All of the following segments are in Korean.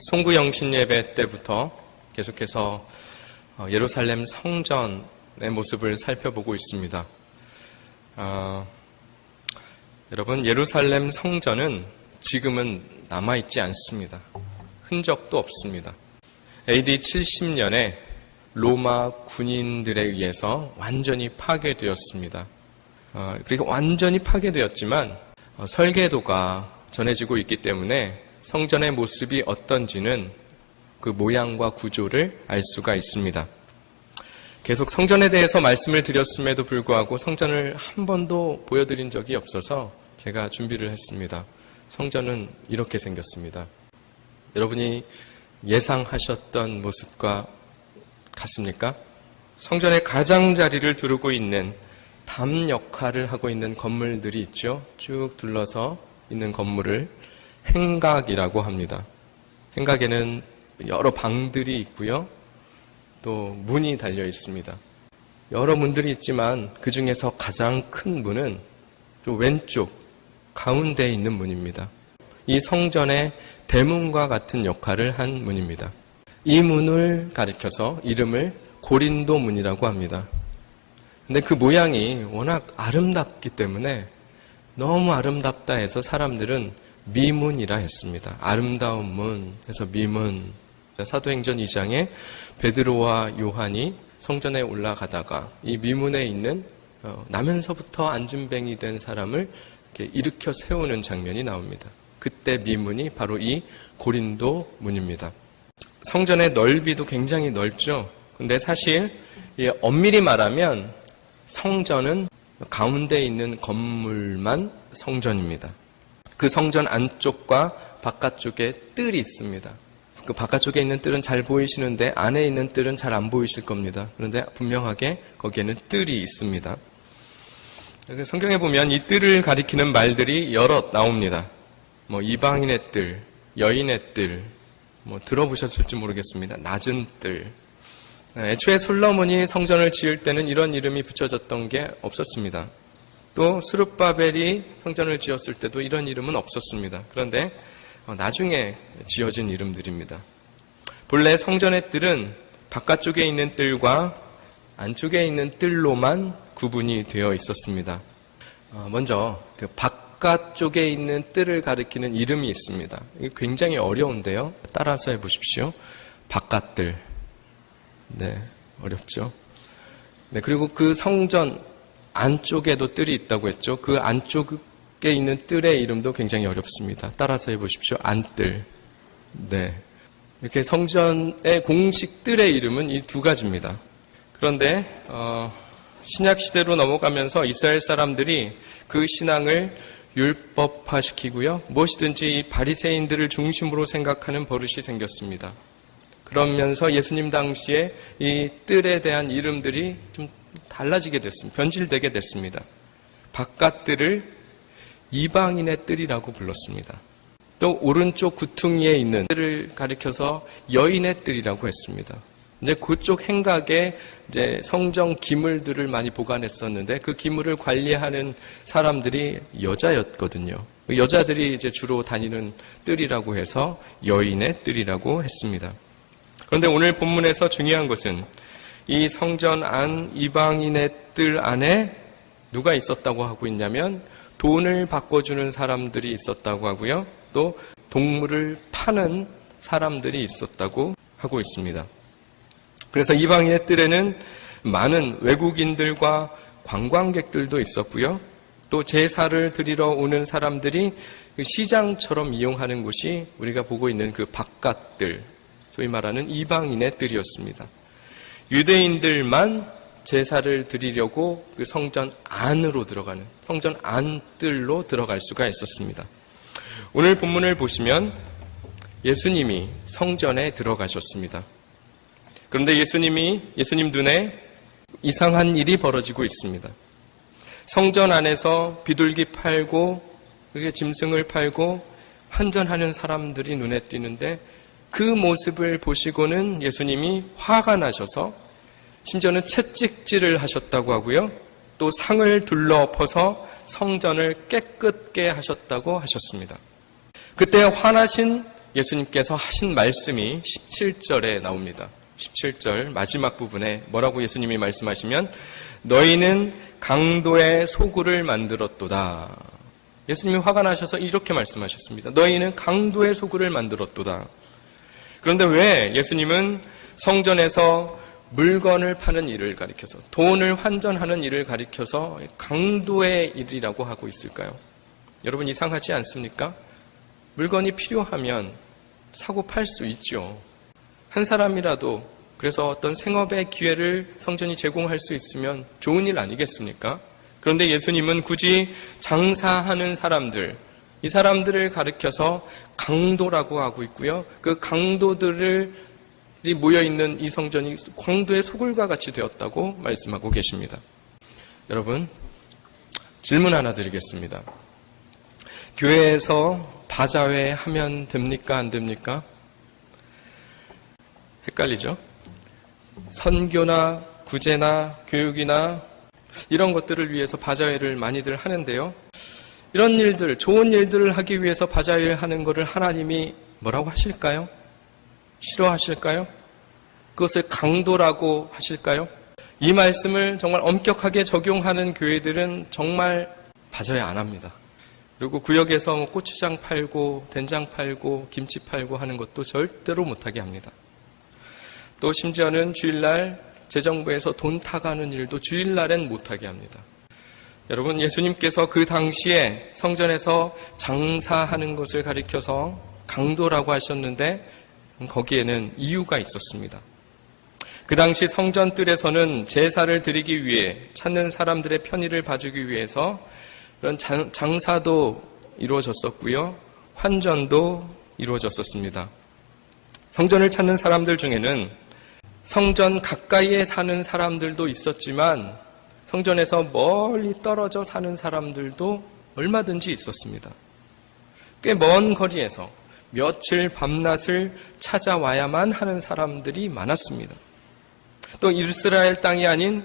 송구영신 예배 때부터 계속해서 예루살렘 성전의 모습을 살펴보고 있습니다. 여러분, 예루살렘 성전은 지금은 남아있지 않습니다. 흔적도 없습니다. AD 70년에 로마 군인들에 의해서 완전히 파괴되었습니다. 그러니까 완전히 파괴되었지만 설계도가 전해지고 있기 때문에 성전의 모습이 어떤지는 그 모양과 구조를 알 수가 있습니다. 계속 성전에 대해서 말씀을 드렸음에도 불구하고 성전을 한 번도 보여드린 적이 없어서 제가 준비를 했습니다. 성전은 이렇게 생겼습니다. 여러분이 예상하셨던 모습과 같습니까? 성전의 가장자리를 두르고 있는 담 역할을 하고 있는 건물들이 있죠. 쭉 둘러서 있는 건물을 행각이라고 합니다. 행각에는 여러 방들이 있고요. 또 문이 달려 있습니다. 여러 문들이 있지만 그 중에서 가장 큰 문은 또 왼쪽 가운데에 있는 문입니다. 이 성전의 대문과 같은 역할을 한 문입니다. 이 문을 가리켜서 이름을 고린도 문이라고 합니다. 근데 그 모양이 워낙 아름답기 때문에 너무 아름답다 해서 사람들은 미문이라 했습니다. 아름다운 문 해서 미문. 사도행전 2장에 베드로와 요한이 성전에 올라가다가 이 미문에 있는 나면서부터 안진뱅이 된 사람을 이렇게 일으켜 세우는 장면이 나옵니다. 그때 미문이 바로 이 고린도 문입니다. 성전의 넓이도 굉장히 넓죠. 근데 사실 엄밀히 말하면 성전은 가운데 있는 건물만 성전입니다. 그 성전 안쪽과 바깥쪽에 뜰이 있습니다. 그 바깥쪽에 있는 뜰은 잘 보이시는데 안에 있는 뜰은 잘 안 보이실 겁니다. 그런데 분명하게 거기에는 뜰이 있습니다. 성경에 보면 이 뜰을 가리키는 말들이 여럿 나옵니다. 이방인의 뜰, 여인의 뜰, 들어보셨을지 모르겠습니다. 낮은 뜰. 애초에 솔로몬이 성전을 지을 때는 이런 이름이 붙여졌던 게 없었습니다. 또 스룹바벨이 성전을 지었을 때도 이런 이름은 없었습니다. 그런데 나중에 지어진 이름들입니다. 본래 성전의 뜰은 바깥쪽에 있는 뜰과 안쪽에 있는 뜰로만 구분이 되어 있었습니다. 먼저 그 바깥쪽에 있는 뜰을 가리키는 이름이 있습니다. 이게 굉장히 어려운데요. 따라서 해보십시오. 바깥뜰. 네, 어렵죠. 네, 그리고 그 성전 안쪽에도 뜰이 있다고 했죠. 그 안쪽에 있는 뜰의 이름도 굉장히 어렵습니다. 따라서 해보십시오. 안뜰. 네. 이렇게 성전의 공식 뜰의 이름은 이 두 가지입니다. 그런데, 신약 시대로 넘어가면서 이스라엘 사람들이 그 신앙을 율법화시키고요. 무엇이든지 바리새인들을 중심으로 생각하는 버릇이 생겼습니다. 그러면서 예수님 당시에 이 뜰에 대한 이름들이 좀 달라지게 됐습니다. 변질되게 됐습니다. 바깥뜰을 이방인의 뜰이라고 불렀습니다. 또 오른쪽 구퉁이에 있는 뜰을 가리켜서 여인의 뜰이라고 했습니다. 이제 그쪽 행각에 이제 성정 기물들을 많이 보관했었는데 그 기물을 관리하는 사람들이 여자였거든요. 여자들이 이제 주로 다니는 뜰이라고 해서 여인의 뜰이라고 했습니다. 그런데 오늘 본문에서 중요한 것은 이 성전 안 이방인의 뜰 안에 누가 있었다고 하고 있냐면 돈을 바꿔주는 사람들이 있었다고 하고요. 또 동물을 파는 사람들이 있었다고 하고 있습니다. 그래서 이방인의 뜰에는 많은 외국인들과 관광객들도 있었고요. 또 제사를 드리러 오는 사람들이 시장처럼 이용하는 곳이 우리가 보고 있는 그 바깥뜰, 소위 말하는 이방인의 뜰이었습니다. 유대인들만 제사를 드리려고 그 성전 안으로 들어가는, 성전 안뜰로 들어갈 수가 있었습니다. 오늘 본문을 보시면 예수님이 성전에 들어가셨습니다. 그런데 예수님 눈에 이상한 일이 벌어지고 있습니다. 성전 안에서 비둘기 팔고 짐승을 팔고 환전하는 사람들이 눈에 띄는데 그 모습을 보시고는 예수님이 화가 나셔서 심지어는 채찍질을 하셨다고 하고요. 또 상을 둘러엎어서 성전을 깨끗게 하셨다고 하셨습니다. 그때 화나신 예수님께서 하신 말씀이 17절에 나옵니다. 17절 마지막 부분에 뭐라고 예수님이 말씀하시면 너희는 강도의 소굴을 만들었도다. 예수님이 화가 나셔서 이렇게 말씀하셨습니다. 너희는 강도의 소굴을 만들었도다. 그런데 왜 예수님은 성전에서 물건을 파는 일을 가리켜서 돈을 환전하는 일을 가리켜서 강도의 일이라고 하고 있을까요? 여러분 이상하지 않습니까? 물건이 필요하면 사고 팔 수 있죠. 한 사람이라도 그래서 어떤 생업의 기회를 성전이 제공할 수 있으면 좋은 일 아니겠습니까? 그런데 예수님은 굳이 장사하는 사람들, 이 사람들을 가리켜서 강도라고 하고 있고요. 그 강도들이 모여있는 이 성전이 강도의 소굴과 같이 되었다고 말씀하고 계십니다. 여러분, 질문 하나 드리겠습니다. 교회에서 바자회 하면 됩니까? 안 됩니까? 헷갈리죠? 선교나 구제나 교육이나 이런 것들을 위해서 바자회를 많이들 하는데요. 이런 일들, 좋은 일들을 하기 위해서 바자회를 하는 것을 하나님이 뭐라고 하실까요? 싫어하실까요? 그것을 강도라고 하실까요? 이 말씀을 정말 엄격하게 적용하는 교회들은 정말 바자회 안 합니다. 그리고 구역에서 고추장 팔고 된장 팔고 김치 팔고 하는 것도 절대로 못하게 합니다. 또 심지어는 주일날 재정부에서 돈 타가는 일도 주일날엔 못하게 합니다. 여러분, 예수님께서 그 당시에 성전에서 장사하는 것을 가리켜서 강도라고 하셨는데 거기에는 이유가 있었습니다. 그 당시 성전 뜰에서는 제사를 드리기 위해 찾는 사람들의 편의를 봐주기 위해서 그런 장사도 이루어졌었고요. 환전도 이루어졌었습니다. 성전을 찾는 사람들 중에는 성전 가까이에 사는 사람들도 있었지만 성전에서 멀리 떨어져 사는 사람들도 얼마든지 있었습니다. 꽤 먼 거리에서 며칠 밤낮을 찾아와야만 하는 사람들이 많았습니다. 또 이스라엘 땅이 아닌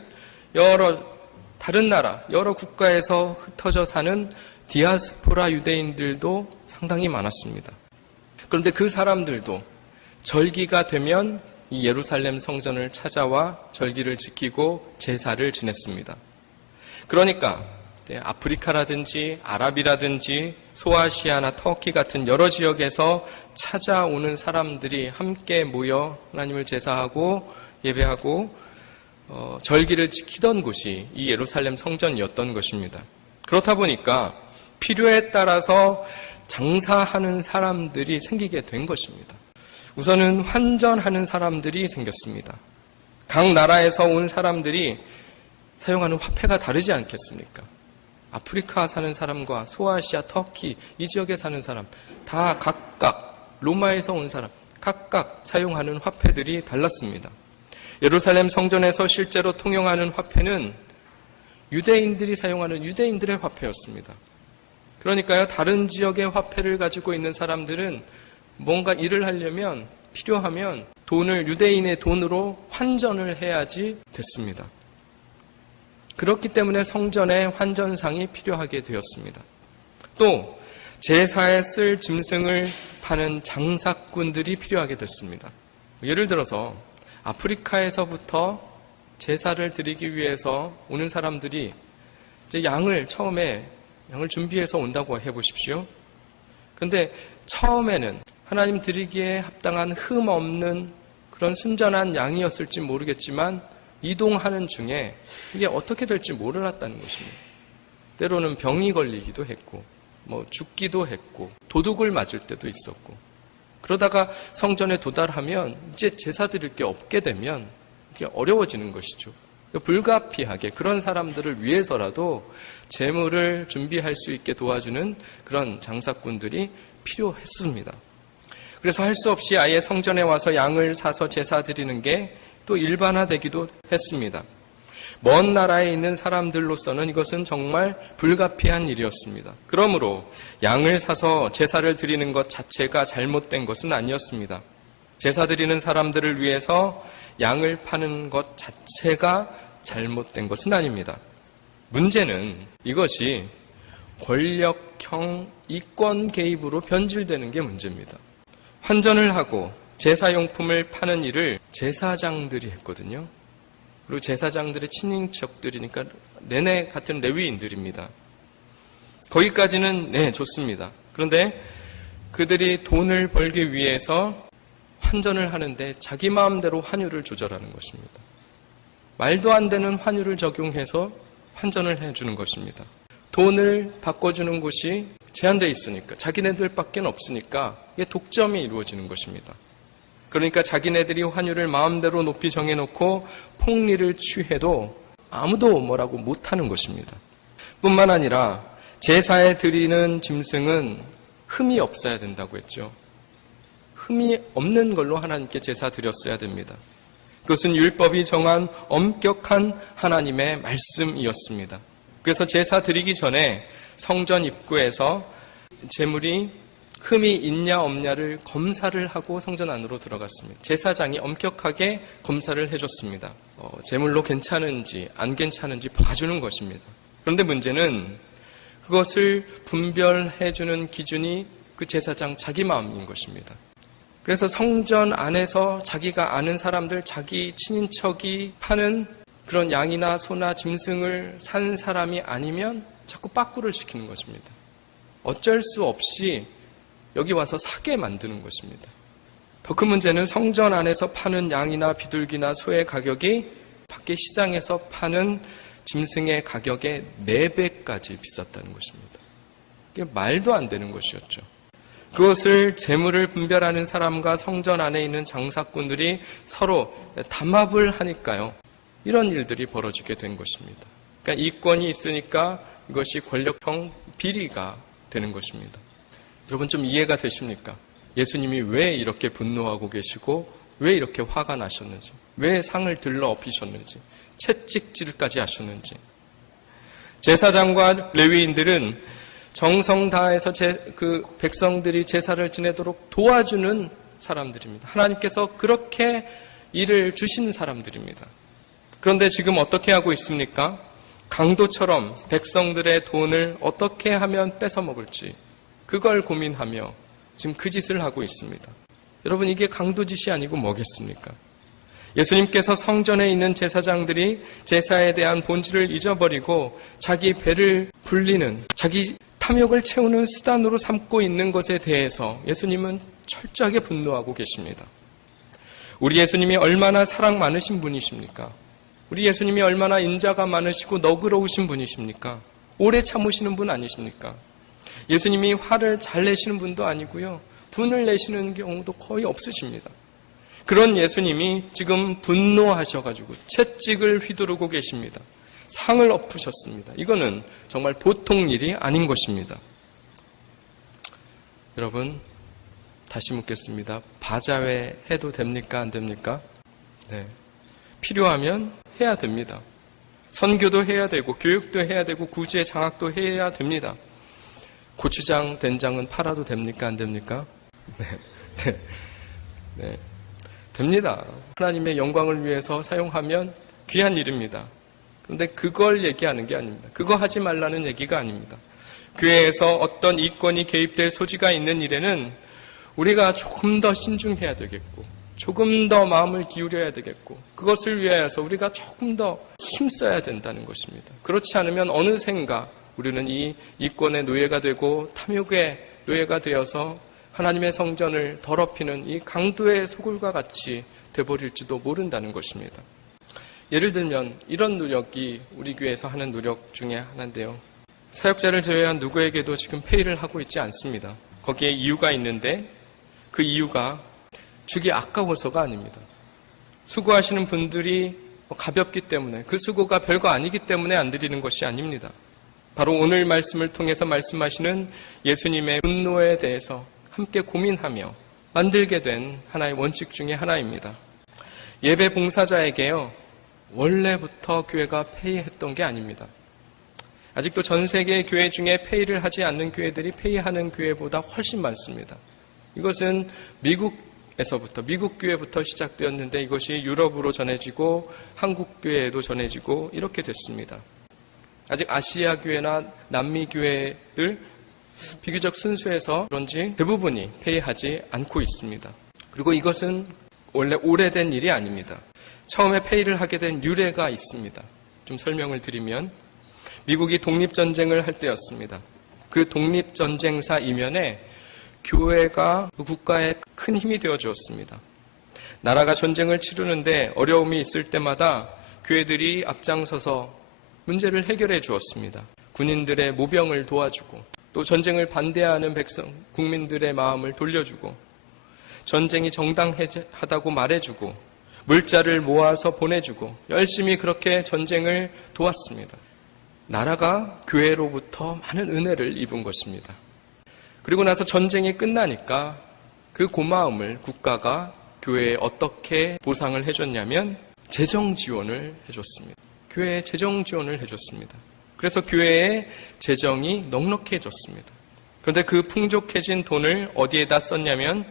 다른 나라, 여러 국가에서 흩어져 사는 디아스포라 유대인들도 상당히 많았습니다. 그런데 그 사람들도 절기가 되면 이 예루살렘 성전을 찾아와 절기를 지키고 제사를 지냈습니다. 그러니까 아프리카라든지 아랍이라든지 소아시아나 터키 같은 여러 지역에서 찾아오는 사람들이 함께 모여 하나님을 제사하고 예배하고 절기를 지키던 곳이 이 예루살렘 성전이었던 것입니다. 그렇다 보니까 필요에 따라서 장사하는 사람들이 생기게 된 것입니다. 우선은 환전하는 사람들이 생겼습니다. 각 나라에서 온 사람들이 사용하는 화폐가 다르지 않겠습니까? 아프리카 사는 사람과 소아시아, 터키, 이 지역에 사는 사람 다 각각 로마에서 온 사람 각각 사용하는 화폐들이 달랐습니다. 예루살렘 성전에서 실제로 통용하는 화폐는 유대인들이 사용하는 유대인들의 화폐였습니다. 그러니까요, 다른 지역의 화폐를 가지고 있는 사람들은 뭔가 일을 하려면 필요하면 돈을 유대인의 돈으로 환전을 해야지 됐습니다. 그렇기 때문에 성전에 환전상이 필요하게 되었습니다. 또 제사에 쓸 짐승을 파는 장사꾼들이 필요하게 됐습니다. 예를 들어서 아프리카에서부터 제사를 드리기 위해서 오는 사람들이 이제 처음에 양을 준비해서 온다고 해보십시오. 그런데 처음에는 하나님 드리기에 합당한 흠 없는 그런 순전한 양이었을지 모르겠지만 이동하는 중에 이게 어떻게 될지 몰랐다는 것입니다. 때로는 병이 걸리기도 했고 죽기도 했고 도둑을 맞을 때도 있었고 그러다가 성전에 도달하면 이제 제사 드릴 게 없게 되면 이게 어려워지는 것이죠. 불가피하게 그런 사람들을 위해서라도 재물을 준비할 수 있게 도와주는 그런 장사꾼들이 필요했습니다. 그래서 할 수 없이 아예 성전에 와서 양을 사서 제사 드리는 게 또 일반화되기도 했습니다. 먼 나라에 있는 사람들로서는 이것은 정말 불가피한 일이었습니다. 그러므로 양을 사서 제사를 드리는 것 자체가 잘못된 것은 아니었습니다. 제사 드리는 사람들을 위해서 양을 파는 것 자체가 잘못된 것은 아닙니다. 문제는 이것이 권력형 이권 개입으로 변질되는 게 문제입니다. 환전을 하고 제사용품을 파는 일을 제사장들이 했거든요. 그리고 제사장들의 친인척들이니까 내내 같은 레위인들입니다. 거기까지는 네, 좋습니다. 그런데 그들이 돈을 벌기 위해서 환전을 하는데 자기 마음대로 환율을 조절하는 것입니다. 말도 안 되는 환율을 적용해서 환전을 해주는 것입니다. 돈을 바꿔주는 곳이 제한되어 있으니까, 자기네들밖에 없으니까 이게 독점이 이루어지는 것입니다. 그러니까 자기네들이 환율을 마음대로 높이 정해놓고 폭리를 취해도 아무도 뭐라고 못하는 것입니다. 뿐만 아니라 제사에 드리는 짐승은 흠이 없어야 된다고 했죠. 흠이 없는 걸로 하나님께 제사 드렸어야 됩니다. 그것은 율법이 정한 엄격한 하나님의 말씀이었습니다. 그래서 제사 드리기 전에 성전 입구에서 제물이 흠이 있냐 없냐를 검사를 하고 성전 안으로 들어갔습니다. 제사장이 엄격하게 검사를 해줬습니다. 제물로 괜찮은지 안 괜찮은지 봐주는 것입니다. 그런데 문제는 그것을 분별해주는 기준이 그 제사장 자기 마음인 것입니다. 그래서 성전 안에서 자기가 아는 사람들, 자기 친인척이 파는 그런 양이나 소나 짐승을 산 사람이 아니면 자꾸 빠꾸를 시키는 것입니다. 어쩔 수 없이 여기 와서 사게 만드는 것입니다. 더 큰 문제는 성전 안에서 파는 양이나 비둘기나 소의 가격이 밖에 시장에서 파는 짐승의 가격의 4배까지 비쌌다는 것입니다. 이게 말도 안 되는 것이었죠. 그것을 재물을 분별하는 사람과 성전 안에 있는 장사꾼들이 서로 담합을 하니까요, 이런 일들이 벌어지게 된 것입니다. 그러니까 이권이 있으니까 이것이 권력형 비리가 되는 것입니다. 여러분 좀 이해가 되십니까? 예수님이 왜 이렇게 분노하고 계시고 왜 이렇게 화가 나셨는지, 왜 상을 들러 엎으셨는지, 채찍질까지 하셨는지. 제사장과 레위인들은 정성 다해서 그 백성들이 제사를 지내도록 도와주는 사람들입니다. 하나님께서 그렇게 일을 주신 사람들입니다. 그런데 지금 어떻게 하고 있습니까? 강도처럼 백성들의 돈을 어떻게 하면 뺏어 먹을지 그걸 고민하며 지금 그 짓을 하고 있습니다. 여러분, 이게 강도짓이 아니고 뭐겠습니까? 예수님께서 성전에 있는 제사장들이 제사에 대한 본질을 잊어버리고 자기 배를 불리는, 자기 탐욕을 채우는 수단으로 삼고 있는 것에 대해서 예수님은 철저하게 분노하고 계십니다. 우리 예수님이 얼마나 사랑 많으신 분이십니까? 우리 예수님이 얼마나 인자가 많으시고 너그러우신 분이십니까? 오래 참으시는 분 아니십니까? 예수님이 화를 잘 내시는 분도 아니고요, 분을 내시는 경우도 거의 없으십니다. 그런 예수님이 지금 분노하셔가지고 채찍을 휘두르고 계십니다. 상을 엎으셨습니다. 이거는 정말 보통 일이 아닌 것입니다. 여러분, 다시 묻겠습니다. 바자회 해도 됩니까? 안 됩니까? 네. 필요하면 해야 됩니다. 선교도 해야 되고 교육도 해야 되고 구제 장학도 해야 됩니다. 고추장, 된장은 팔아도 됩니까? 안 됩니까? 네. 됩니다. 하나님의 영광을 위해서 사용하면 귀한 일입니다. 그런데 그걸 얘기하는 게 아닙니다. 그거 하지 말라는 얘기가 아닙니다. 교회에서 어떤 이권이 개입될 소지가 있는 일에는 우리가 조금 더 신중해야 되겠고, 조금 더 마음을 기울여야 되겠고, 그것을 위하여서 우리가 조금 더 힘써야 된다는 것입니다. 그렇지 않으면 어느샌가 우리는 이 이권의 노예가 되고 탐욕의 노예가 되어서 하나님의 성전을 더럽히는 이 강도의 소굴과 같이 돼버릴지도 모른다는 것입니다. 예를 들면 이런 노력이 우리 교회에서 하는 노력 중에 하나인데요. 사역자를 제외한 누구에게도 지금 페이를 하고 있지 않습니다. 거기에 이유가 있는데 그 이유가 주기 아까워서가 아닙니다. 수고하시는 분들이 가볍기 때문에, 그 수고가 별거 아니기 때문에 안 드리는 것이 아닙니다. 바로 오늘 말씀을 통해서 말씀하시는 예수님의 분노에 대해서 함께 고민하며 만들게 된 하나의 원칙 중에 하나입니다. 예배 봉사자에게요, 원래부터 교회가 페이했던 게 아닙니다. 아직도 전 세계 교회 중에 페이를 하지 않는 교회들이 페이하는 교회보다 훨씬 많습니다. 이것은 미국 교회부터 시작되었는데 이것이 유럽으로 전해지고 한국 교회에도 전해지고 이렇게 됐습니다. 아직 아시아 교회나 남미 교회들, 비교적 순수해서 그런지 대부분이 폐위하지 않고 있습니다. 그리고 이것은 원래 오래된 일이 아닙니다. 처음에 폐위를 하게 된 유래가 있습니다. 좀 설명을 드리면 미국이 독립전쟁을 할 때였습니다. 그 독립전쟁사 이면에 교회가 국가에 큰 힘이 되어 주었습니다. 나라가 전쟁을 치르는데 어려움이 있을 때마다 교회들이 앞장서서 문제를 해결해 주었습니다. 군인들의 모병을 도와주고 또 전쟁을 반대하는 국민들의 마음을 돌려주고 전쟁이 정당하다고 말해주고 물자를 모아서 보내주고 열심히 그렇게 전쟁을 도왔습니다. 나라가 교회로부터 많은 은혜를 입은 것입니다. 그리고 나서 전쟁이 끝나니까 그 고마움을 국가가 교회에 어떻게 보상을 해줬냐면 재정 지원을 해줬습니다. 교회에 재정 지원을 해줬습니다. 그래서 교회의 재정이 넉넉해졌습니다. 그런데 그 풍족해진 돈을 어디에다 썼냐면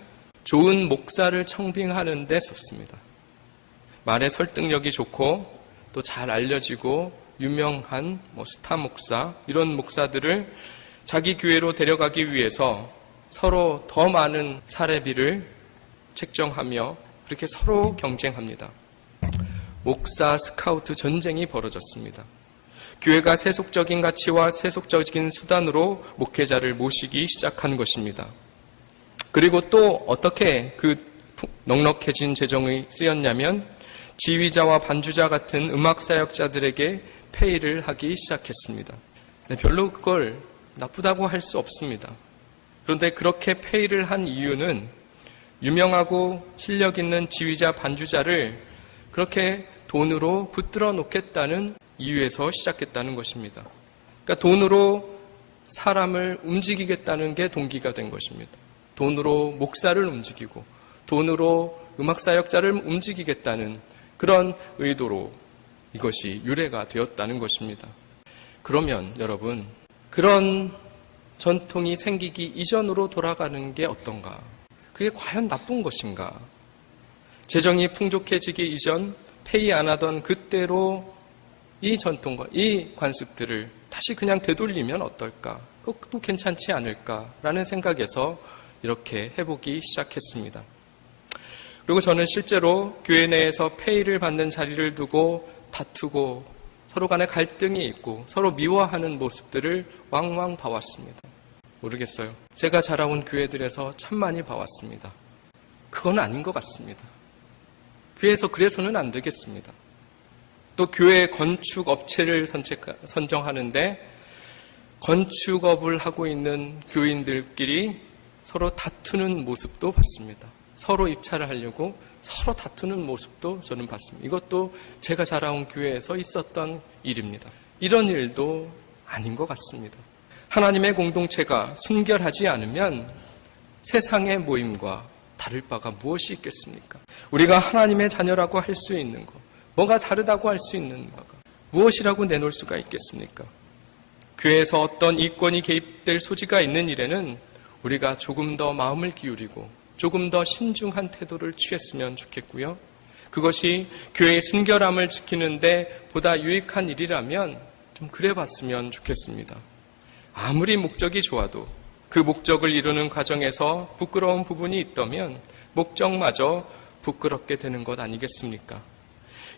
좋은 목사를 청빙하는 데 썼습니다. 말의 설득력이 좋고 또 잘 알려지고 유명한 스타 목사 이런 목사들을 자기 교회로 데려가기 위해서 서로 더 많은 사례비를 책정하며 그렇게 서로 경쟁합니다. 목사 스카우트 전쟁이 벌어졌습니다. 교회가 세속적인 가치와 세속적인 수단으로 목회자를 모시기 시작한 것입니다. 그리고 또 어떻게 그 넉넉해진 재정이 쓰였냐면 지휘자와 반주자 같은 음악사역자들에게 페이를 하기 시작했습니다. 별로 그걸 나쁘다고 할 수 없습니다. 그런데 그렇게 페이를 한 이유는 유명하고 실력 있는 지휘자 반주자를 그렇게 돈으로 붙들어 놓겠다는 이유에서 시작했다는 것입니다. 그러니까 돈으로 사람을 움직이겠다는 게 동기가 된 것입니다. 돈으로 목사를 움직이고 돈으로 음악사역자를 움직이겠다는 그런 의도로 이것이 유래가 되었다는 것입니다. 그러면 여러분, 그런 전통이 생기기 이전으로 돌아가는 게 어떤가? 그게 과연 나쁜 것인가? 재정이 풍족해지기 이전 페이 안 하던 그때로 이 전통과 이 관습들을 다시 그냥 되돌리면 어떨까? 그것도 괜찮지 않을까라는 생각에서 이렇게 해보기 시작했습니다. 그리고 저는 실제로 교회 내에서 페이를 받는 자리를 두고 다투고 서로 간에 갈등이 있고 서로 미워하는 모습들을 왕왕 봐왔습니다. 모르겠어요. 제가 자라온 교회들에서 참 많이 봐왔습니다. 그건 아닌 것 같습니다. 교회에서 그래서는 안 되겠습니다. 또 교회 건축 업체를 선정하는데 건축업을 하고 있는 교인들끼리 서로 다투는 모습도 봤습니다. 서로 입찰을 하려고 서로 다투는 모습도 저는 봤습니다. 이것도 제가 자라온 교회에서 있었던 일입니다. 이런 일도 아닌 것 같습니다. 하나님의 공동체가 순결하지 않으면 세상의 모임과 다를 바가 무엇이 있겠습니까? 우리가 하나님의 자녀라고 할 수 있는 것, 뭐가 다르다고 할 수 있는 바가 무엇이라고 내놓을 수가 있겠습니까? 교회에서 어떤 이권이 개입될 소지가 있는 일에는 우리가 조금 더 마음을 기울이고 조금 더 신중한 태도를 취했으면 좋겠고요. 그것이 교회의 순결함을 지키는데 보다 유익한 일이라면 좀 그래봤으면 좋겠습니다. 아무리 목적이 좋아도 그 목적을 이루는 과정에서 부끄러운 부분이 있다면 목적마저 부끄럽게 되는 것 아니겠습니까?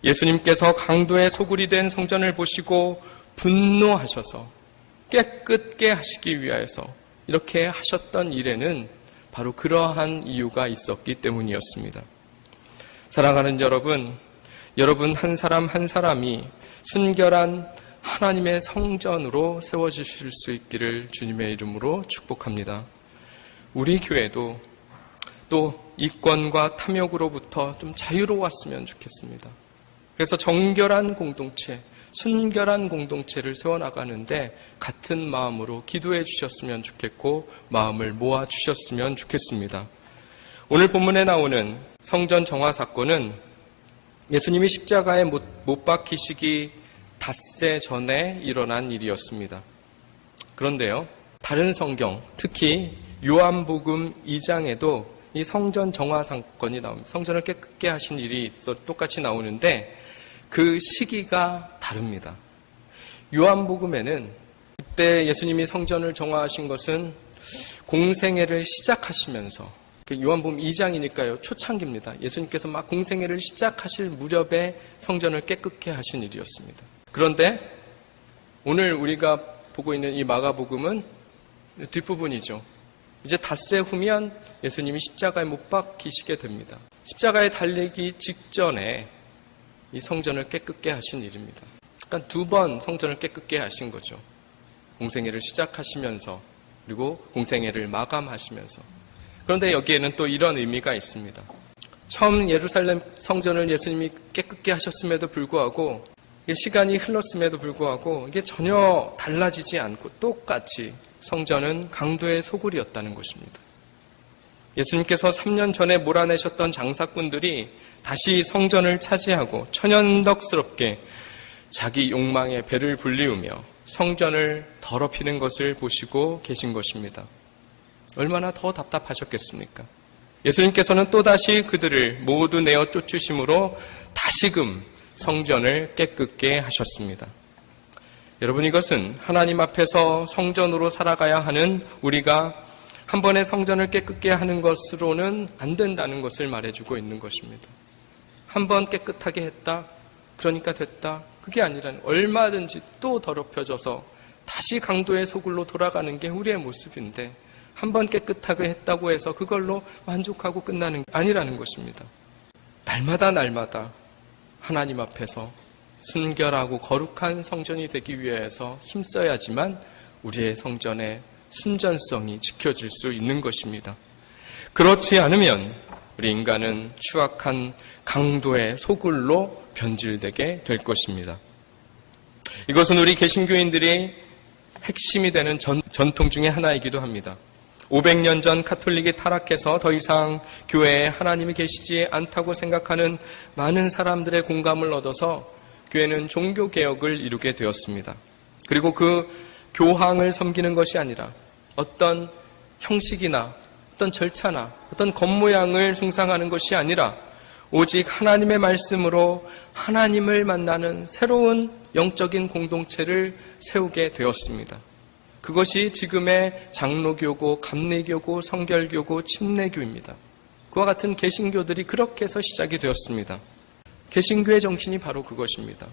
예수님께서 강도의 소굴이 된 성전을 보시고 분노하셔서 깨끗게 하시기 위하여서 이렇게 하셨던 일에는 바로 그러한 이유가 있었기 때문이었습니다. 사랑하는 여러분 한 사람 한 사람이 순결한 하나님의 성전으로 세워지실 수 있기를 주님의 이름으로 축복합니다. 우리 교회도 또 이권과 탐욕으로부터 좀 자유로웠으면 좋겠습니다. 그래서 정결한 공동체, 순결한 공동체를 세워나가는데 같은 마음으로 기도해 주셨으면 좋겠고 마음을 모아 주셨으면 좋겠습니다. 오늘 본문에 나오는 성전 정화 사건은 예수님이 십자가에 못 박히시기 닷새 전에 일어난 일이었습니다. 그런데요, 다른 성경, 특히 요한복음 2장에도 이 성전 정화 사건이 나옵니다. 성전을 깨끗게 하신 일이 똑같이 나오는데 그 시기가 다릅니다. 요한복음에는 그때 예수님이 성전을 정화하신 것은 공생애를 시작하시면서, 요한복음 2장이니까요, 초창기입니다. 예수님께서 막 공생애를 시작하실 무렵에 성전을 깨끗게 하신 일이었습니다. 그런데 오늘 우리가 보고 있는 이 마가복음은 뒷부분이죠. 이제 닷새 후면 예수님이 십자가에 못 박히시게 됩니다. 십자가에 달리기 직전에 이 성전을 깨끗게 하신 일입니다. 그러니까 두 번 성전을 깨끗게 하신 거죠. 공생애를 시작하시면서 그리고 공생애를 마감하시면서. 그런데 여기에는 또 이런 의미가 있습니다. 처음 예루살렘 성전을 예수님이 깨끗게 하셨음에도 불구하고 시간이 흘렀음에도 불구하고 이게 전혀 달라지지 않고 똑같이 성전은 강도의 소굴이었다는 것입니다. 예수님께서 3년 전에 몰아내셨던 장사꾼들이 다시 성전을 차지하고 천연덕스럽게 자기 욕망의 배를 불리우며 성전을 더럽히는 것을 보시고 계신 것입니다. 얼마나 더 답답하셨겠습니까? 예수님께서는 또다시 그들을 모두 내어 쫓으심으로 다시금 성전을 깨끗게 하셨습니다. 여러분, 이것은 하나님 앞에서 성전으로 살아가야 하는 우리가 한 번에 성전을 깨끗게 하는 것으로는 안 된다는 것을 말해주고 있는 것입니다. 한 번 깨끗하게 했다, 그러니까 됐다, 그게 아니라 얼마든지 또 더럽혀져서 다시 강도의 소굴로 돌아가는 게 우리의 모습인데, 한 번 깨끗하게 했다고 해서 그걸로 만족하고 끝나는 게 아니라는 것입니다. 날마다 하나님 앞에서 순결하고 거룩한 성전이 되기 위해서 힘써야지만 우리의 성전의 순전성이 지켜질 수 있는 것입니다. 그렇지 않으면 우리 인간은 추악한 강도의 소굴로 변질되게 될 것입니다. 이것은 우리 개신교인들의 핵심이 되는 전통 중에 하나이기도 합니다. 500년 전 가톨릭이 타락해서 더 이상 교회에 하나님이 계시지 않다고 생각하는 많은 사람들의 공감을 얻어서 교회는 종교개혁을 이루게 되었습니다. 그리고 그 교황을 섬기는 것이 아니라 어떤 형식이나 어떤 절차나 어떤 겉모양을 숭상하는 것이 아니라 오직 하나님의 말씀으로 하나님을 만나는 새로운 영적인 공동체를 세우게 되었습니다. 그것이 지금의 장로교고 감리교고 성결교고 침례교입니다. 그와 같은 개신교들이 그렇게 해서 시작이 되었습니다. 개신교의 정신이 바로 그것입니다.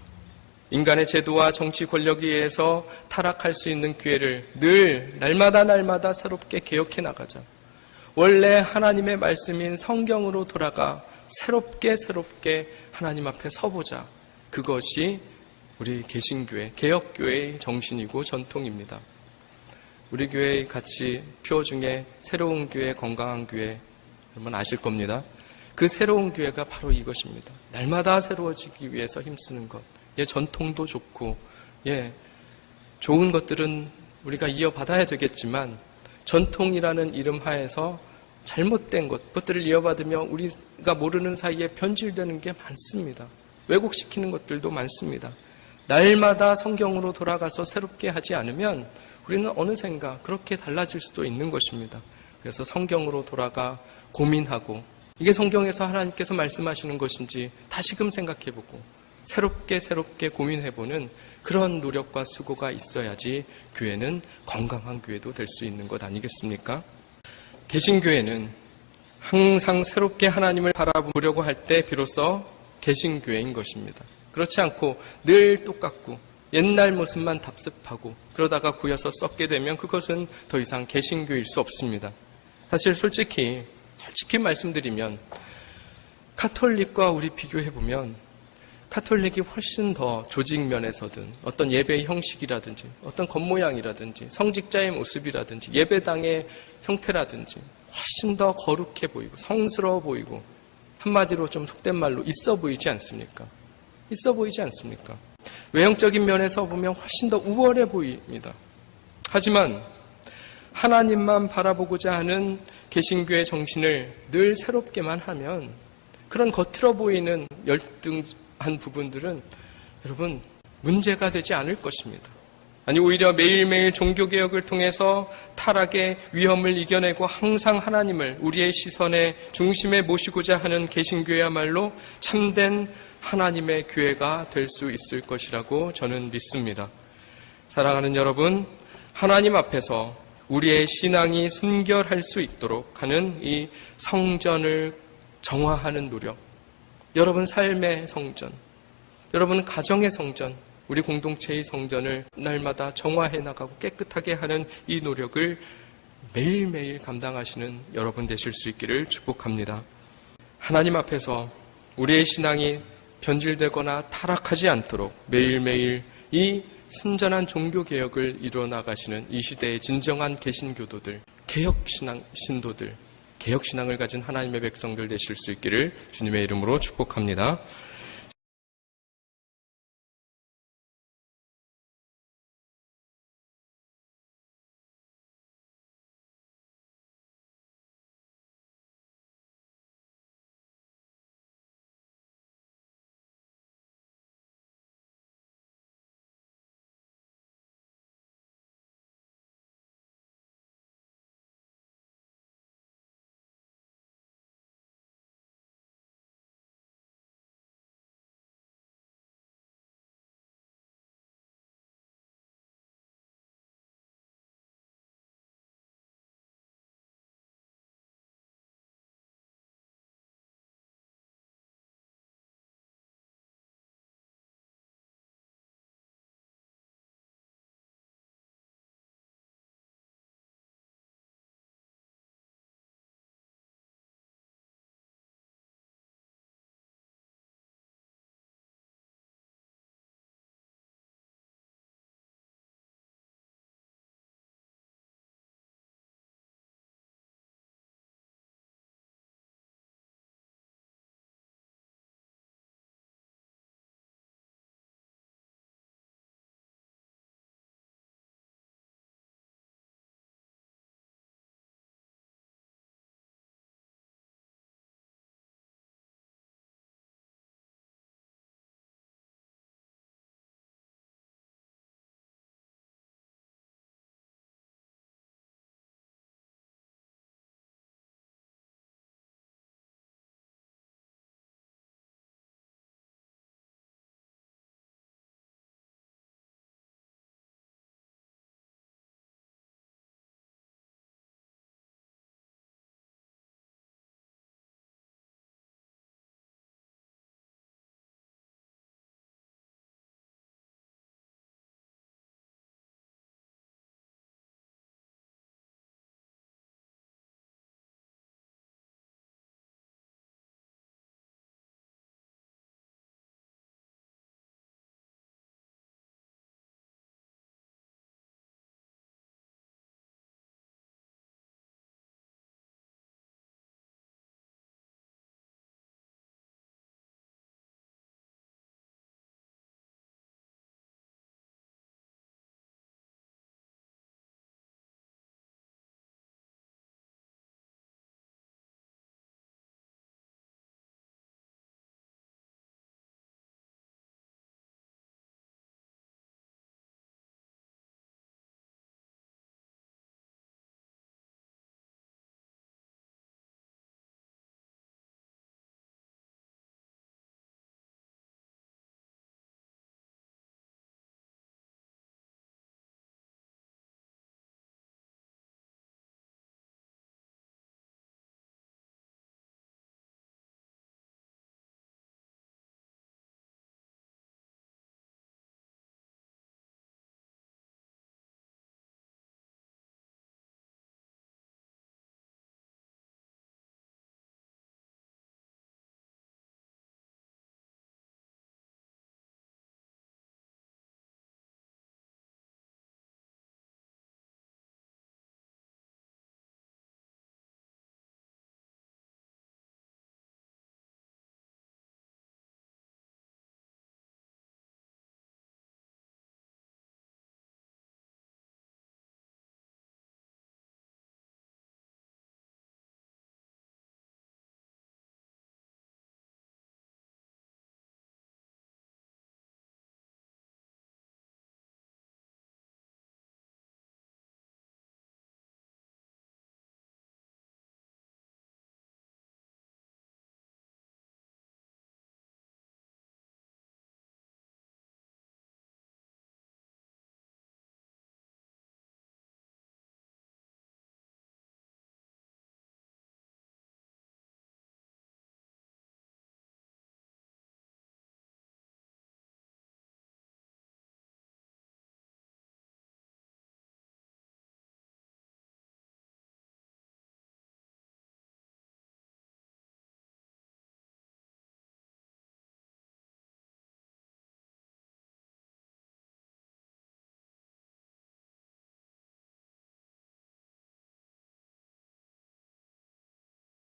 인간의 제도와 정치 권력에 의해서 타락할 수 있는 교회를 늘 날마다 새롭게 개혁해 나가자. 원래 하나님의 말씀인 성경으로 돌아가 새롭게 하나님 앞에 서보자. 그것이 우리 개신교회, 개혁교회의 정신이고 전통입니다. 우리 교회의 가치 표 중에 새로운 교회, 건강한 교회, 여러분 아실 겁니다. 그 새로운 교회가 바로 이것입니다. 날마다 새로워지기 위해서 힘쓰는 것. 전통도 좋고, 좋은 것들은 우리가 이어받아야 되겠지만, 전통이라는 이름 하에서 잘못된 것들을 이어받으며 우리가 모르는 사이에 변질되는 게 많습니다. 왜곡시키는 것들도 많습니다. 날마다 성경으로 돌아가서 새롭게 하지 않으면 우리는 어느샌가 그렇게 달라질 수도 있는 것입니다. 그래서 성경으로 돌아가 고민하고, 이게 성경에서 하나님께서 말씀하시는 것인지 다시금 생각해보고 새롭게 고민해보는 그런 노력과 수고가 있어야지 교회는 건강한 교회도 될 수 있는 것 아니겠습니까? 개신교회는 항상 새롭게 하나님을 바라보려고 할 때 비로소 개신교회인 것입니다. 그렇지 않고 늘 똑같고 옛날 모습만 답습하고 그러다가 고여서 썩게 되면 그것은 더 이상 개신교일 수 없습니다. 사실 솔직히 말씀드리면 가톨릭과 우리 비교해보면 가톨릭이 훨씬 더 조직 면에서든 어떤 예배의 형식이라든지 어떤 겉모양이라든지 성직자의 모습이라든지 예배당의 형태라든지 훨씬 더 거룩해 보이고 성스러워 보이고 한마디로 좀 속된 말로 있어 보이지 않습니까? 있어 보이지 않습니까? 외형적인 면에서 보면 훨씬 더 우월해 보입니다. 하지만 하나님만 바라보고자 하는 개신교의 정신을 늘 새롭게만 하면 그런 겉으로 보이는 열등한 부분들은 여러분 문제가 되지 않을 것입니다. 아니 오히려 매일매일 종교개혁을 통해서 타락의 위험을 이겨내고 항상 하나님을 우리의 시선의 중심에 모시고자 하는 개신교회야말로 참된 하나님의 교회가 될 수 있을 것이라고 저는 믿습니다. 사랑하는 여러분, 하나님 앞에서 우리의 신앙이 순결할 수 있도록 하는 이 성전을 정화하는 노력, 여러분 삶의 성전, 여러분 가정의 성전, 우리 공동체의 성전을 날마다 정화해 나가고 깨끗하게 하는 이 노력을 매일매일 감당하시는 여러분 되실 수 있기를 축복합니다. 하나님 앞에서 우리의 신앙이 변질되거나 타락하지 않도록 매일매일 이 순전한 종교개혁을 이루어 나가시는 이 시대의 진정한 개신교도들, 개혁신도들, 개혁신앙을 가진 하나님의 백성들 되실 수 있기를 주님의 이름으로 축복합니다.